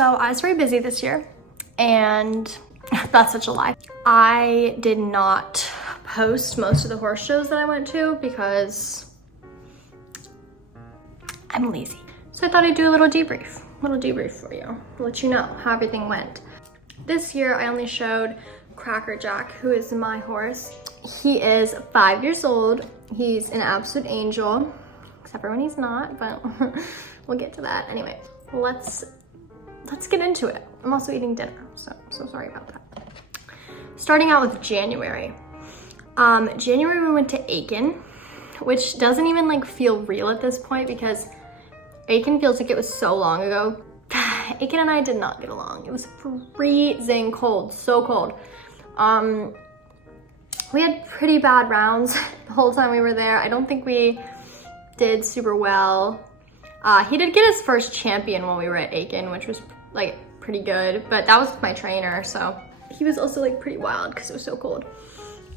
So I was very busy this year, and that's such a lie. I did not post most of the horse shows that I went to because I'm lazy. So I thought I'd do a little debrief for you, let you know how everything went. This year I only showed Cracker Jack, who is my horse. He is 5 years old. He's an absolute angel, except for when he's not, but we'll get to that. Anyway, let's get into it. I'm also eating dinner, so sorry about that. Starting out with January. January we went to Aiken, which doesn't even like feel real at this point because Aiken feels like it was so long ago. Aiken and I did not get along. It was freezing cold, so cold. We had pretty bad rounds the whole time we were there. I don't think we did super well. He did get his first champion when we were at Aiken, which was like pretty good, but that was my trainer, so he was also like pretty wild because it was so cold.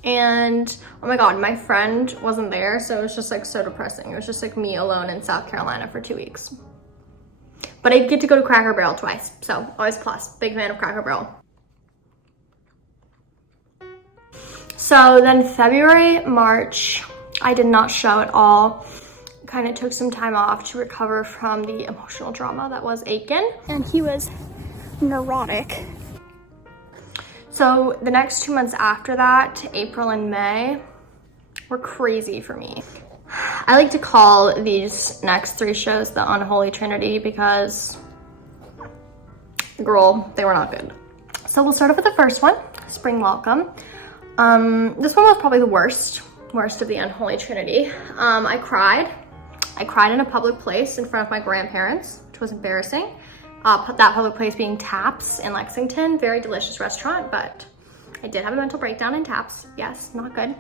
And oh my god, my friend wasn't there, so it was just like so depressing. It was just like me alone in South Carolina for 2 weeks. But I get to go to Cracker Barrel twice, so always plus. Big fan of Cracker Barrel. So then February, March, I did not show at all. Kind of took some time off to recover from the emotional trauma that was Aiken. And he was neurotic. So the next 2 months after that, April and May, were crazy for me. I like to call these next 3 shows the Unholy Trinity because, girl, they were not good. So we'll start off with the first one, Spring Welcome. This one was probably the worst of the Unholy Trinity. I cried in a public place in front of my grandparents, which was embarrassing. That public place being Taps in Lexington, very delicious restaurant, but I did have a mental breakdown in Taps. Yes, not good.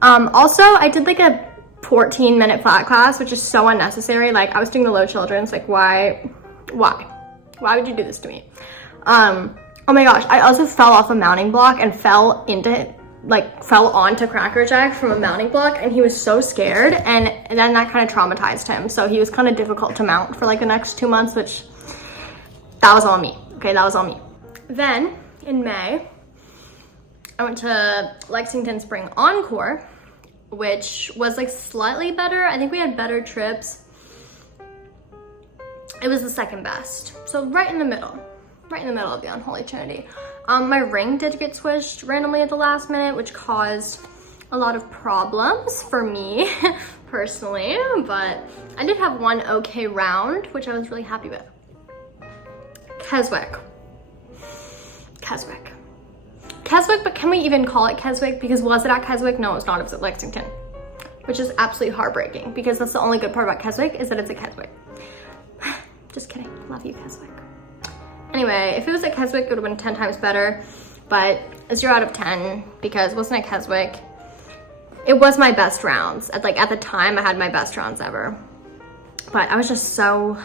Also, I did like a 14-minute flat class, which is so unnecessary. Like I was doing the low children's, like why would you do this to me? Oh my gosh, I also fell off a mounting block and fell onto Cracker Jack from a mounting block, and he was so scared, and then that kind of traumatized him. So he was kind of difficult to mount for like the next 2 months, which that was on me. Okay, that was on me. Then in May, I went to Lexington Spring Encore, which was like slightly better. I think we had better trips. It was the second best. So right in the middle of the Unholy Trinity. My ring did get switched randomly at the last minute, which caused a lot of problems for me personally, but I did have one okay round, which I was really happy with. Keswick, but can we even call it Keswick? Because was it at Keswick? No, it's not. It was at Lexington, which is absolutely heartbreaking because that's the only good part about Keswick is that it's at Keswick. Just kidding. Love you, Keswick. Anyway, if it was at Keswick, it would have been 10 times better, but a 0 out of 10 because it wasn't at Keswick. It was my best rounds. At the time, I had my best rounds ever, but I was just so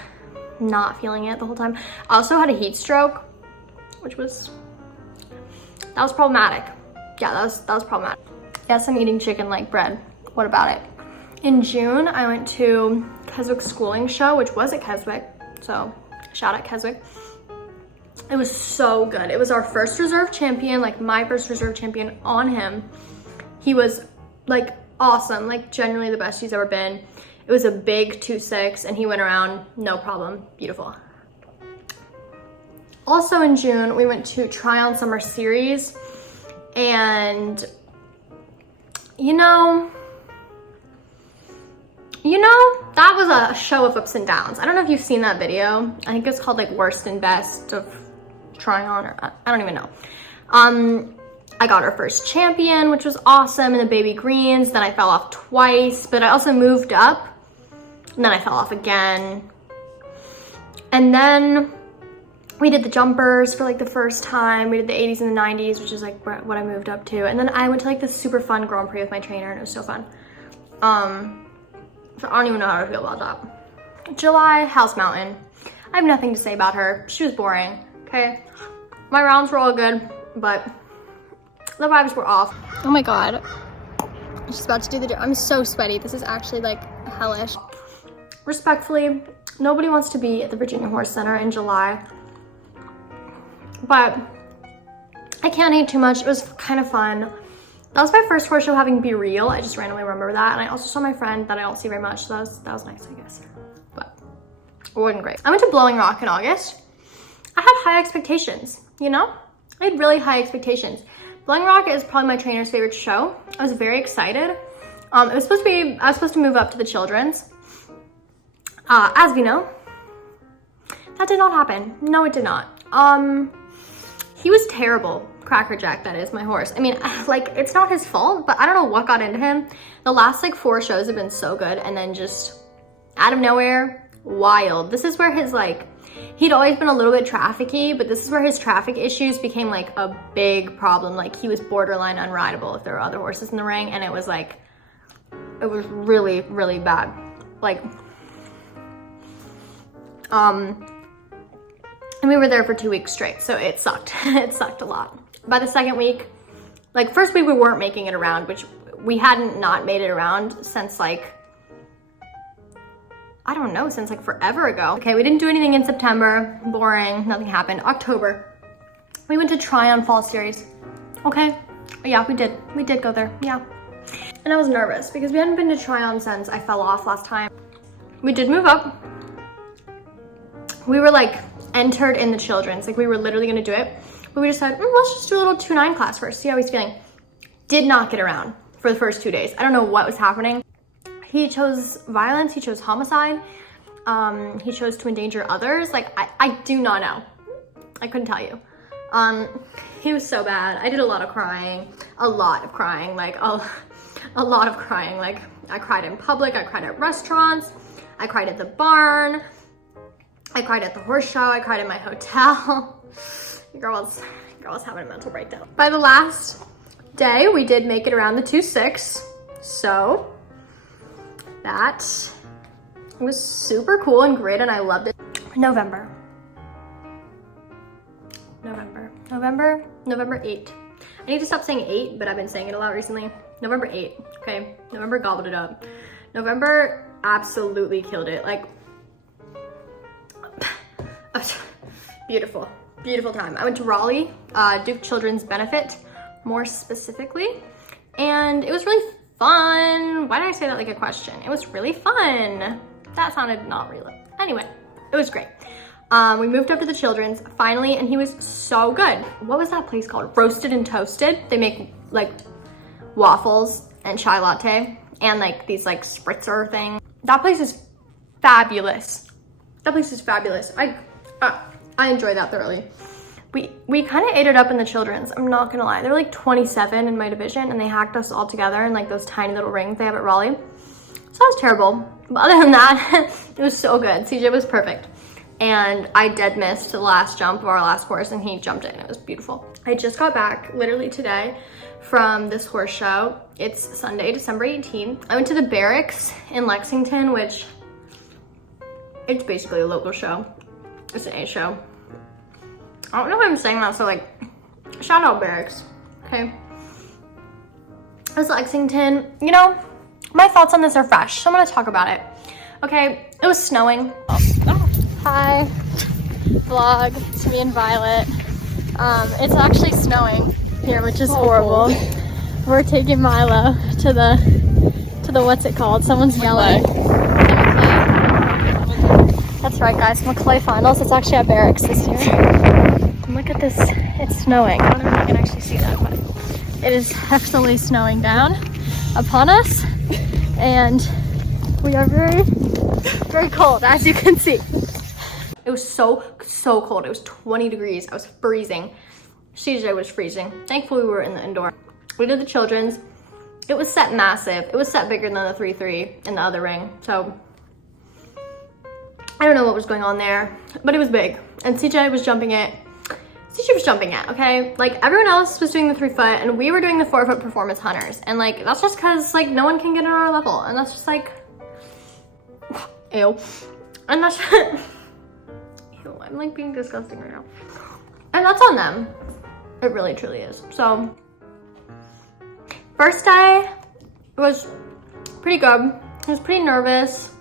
not feeling it the whole time. I also had a heat stroke, which was problematic. Yeah, that was problematic. Yes, I'm eating chicken like bread. What about it? In June, I went to Keswick Schooling Show, which was at Keswick, so shout out Keswick. It was so good. It was our first reserve champion, like my first reserve champion on him. He was like awesome, like genuinely the best he's ever been. It was a big 2-6 and he went around, no problem, beautiful. Also in June, we went to Tryon Summer Series, and you know, that was a show of ups and downs. I don't know if you've seen that video. I think it's called like Worst and Best of Tryon, or I don't even know. I got our first champion, which was awesome, in the baby greens. Then I fell off twice, but I also moved up, and then I fell off again. And then we did the jumpers for like the first time. We did the 80s and the 90s, which is like what I moved up to. And then I went to like this super fun Grand Prix with my trainer, and it was so fun. So I don't even know how to feel about that. July, House Mountain. I have nothing to say about her. She was boring, okay? My rounds were all good, but the vibes were off. Oh my God. I'm just about to do the, I'm so sweaty. This is actually like hellish. Respectfully, nobody wants to be at the Virginia Horse Center in July but I can't eat too much. It was kind of fun. That was my first horse show having Be Real. I just randomly remember that. And I also saw my friend that I don't see very much. So that was nice, I guess. But it wasn't great. I went to Blowing Rock in August. I had high expectations, you know? I had really high expectations. Blowing Rock is probably my trainer's favorite show. I was very excited. I was supposed to move up to the children's. As we know, that did not happen. No, it did not. He was terrible. Cracker Jack, that is, my horse. I mean, like, it's not his fault, but I don't know what got into him. The last like 4 shows have been so good, and then just out of nowhere, wild. This is where his like, he'd always been a little bit trafficky, but this is where his traffic issues became like a big problem. Like, he was borderline unrideable if there were other horses in the ring, and it was like, it was really, really bad. Like, and we were there for 2 weeks straight, so it sucked. It sucked a lot. By the second week, like, first week we weren't making it around, which we hadn't not made it around since like, I don't know, since like forever ago. Okay, we didn't do anything in September. Boring, nothing happened. October, we went to Tryon Fall Series. Okay, yeah, we did go there, yeah. And I was nervous because we hadn't been to Tryon since I fell off last time. We did move up. We were like entered in the children's, like we were literally gonna do it. But we decided, let's just do a little 2-9 class first, see how he's feeling. Did not get around for the first 2 days. I don't know what was happening. He chose violence, he chose homicide, he chose to endanger others. Like, I do not know. I couldn't tell you. He was so bad. I did a lot of crying, like a lot of crying. Like, I cried in public, I cried at restaurants, I cried at the barn, I cried at the horse show, I cried in my hotel. Girl was having a mental breakdown. By the last day, we did make it around the 2-6. So that was super cool and great, and I loved it. November 8th. I need to stop saying 8, but I've been saying it a lot recently. November 8th, okay? November gobbled it up. November absolutely killed it. Like, beautiful. Beautiful time. I went to Raleigh, Duke Children's Benefit, more specifically, and it was really fun. Why did I say that like a question? It was really fun. That sounded not real. Anyway, it was great. We moved up to the children's finally, and he was so good. What was that place called? Roasted and Toasted. They make like waffles and chai latte and like these like spritzer thing. That place is fabulous. That place is fabulous. I enjoyed that thoroughly. We kind of ate it up in the children's, I'm not gonna lie. There were like 27 in my division, and they hacked us all together in like those tiny little rings they have at Raleigh. So that was terrible. But other than that, it was so good. CJ was perfect. And I dead missed the last jump of our last horse, and he jumped in. It was beautiful. I just got back literally today from this horse show. It's Sunday, December 18th. I went to the Barracks in Lexington, which it's basically a local show. It's an A show. I don't know why I'm saying that, so like, shout out Barracks, okay? It was Lexington. You know, my thoughts on this are fresh, so I'm gonna talk about it. Okay, it was snowing. Hi, vlog, it's me and Violet. It's actually snowing here, which is horrible. We're taking Milo to the what's it called? Someone's yelling. That's right, guys, McClay Finals. It's actually at Barracks this year. And look at this, it's snowing. I don't know if you can actually see that, but it is heftily snowing down upon us. And we are very, very cold, as you can see. It was so cold. It was 20 degrees. I was freezing. CJ was freezing. Thankfully, we were in the indoor. We did the children's. It was set massive. It was set bigger than the 3-3 in the other ring. So I don't know what was going on there, but it was big. And CJ was jumping it. CJ was jumping it, okay? Like, everyone else was doing the 3-foot, and we were doing the 4-foot performance hunters. And like, that's just cause like no one can get at our level. And that's just like, ew. And that's, ew, I'm like being disgusting right now. And that's on them. It really truly is. So, first day was pretty good. I was pretty nervous.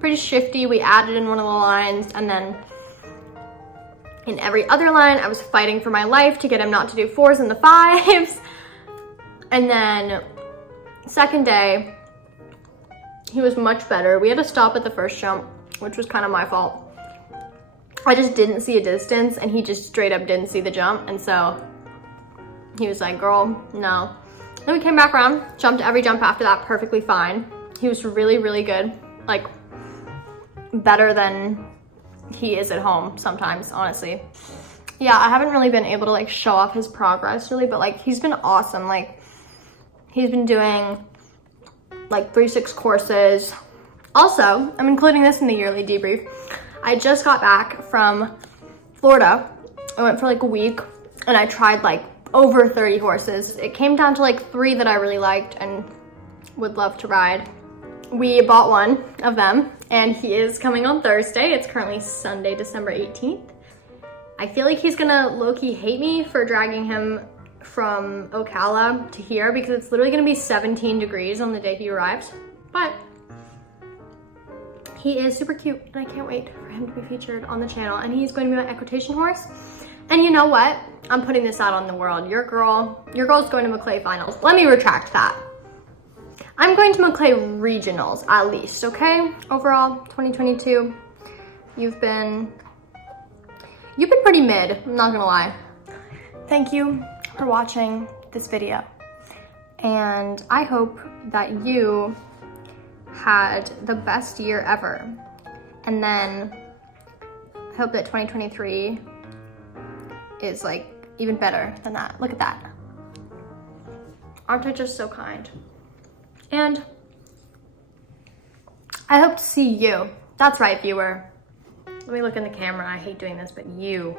Pretty shifty. We added in one of the lines, and then In every other line, I was fighting for my life to get him not to do 4s and the 5s. And then second day, he was much better. We had to stop at the first jump, which was kind of my fault. I just didn't see a distance and he just straight up didn't see the jump. And so he was like, girl, no. Then we came back around, jumped every jump after that perfectly fine. He was really, really good. Like, better than he is at home sometimes, honestly. Yeah, I haven't really been able to like show off his progress really, but like he's been awesome. Like he's been doing like 3-6 courses. Also, I'm including this in the yearly debrief. I just got back from Florida. I went for like a week and I tried like over 30 horses. It came down to like 3 that I really liked and would love to ride. We bought one of them and he is coming on Thursday. It's currently Sunday, December 18th. I feel like he's gonna low-key hate me for dragging him from Ocala to here because it's literally gonna be 17 degrees on the day he arrives. But he is super cute and I can't wait for him to be featured on the channel, and he's going to be my equitation horse. And you know what? I'm putting this out on the world. Your girl's going to Maclay finals. Let me retract that. I'm going to Maclay regionals at least, okay? Overall, 2022, you've been pretty mid, I'm not gonna lie. Thank you for watching this video. And I hope that you had the best year ever. And then I hope that 2023 is like even better than that. Look at that. Aren't I just so kind? And I hope to see you. That's right, viewer. Let me look in the camera. I hate doing this, but you.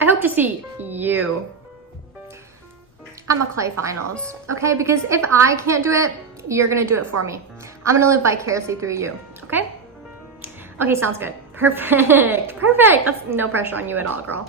I hope to see you at Maclay finals, okay? Because if I can't do it, you're gonna do it for me. I'm gonna live vicariously through you, okay? Okay, sounds good. Perfect, perfect. That's no pressure on you at all, girl.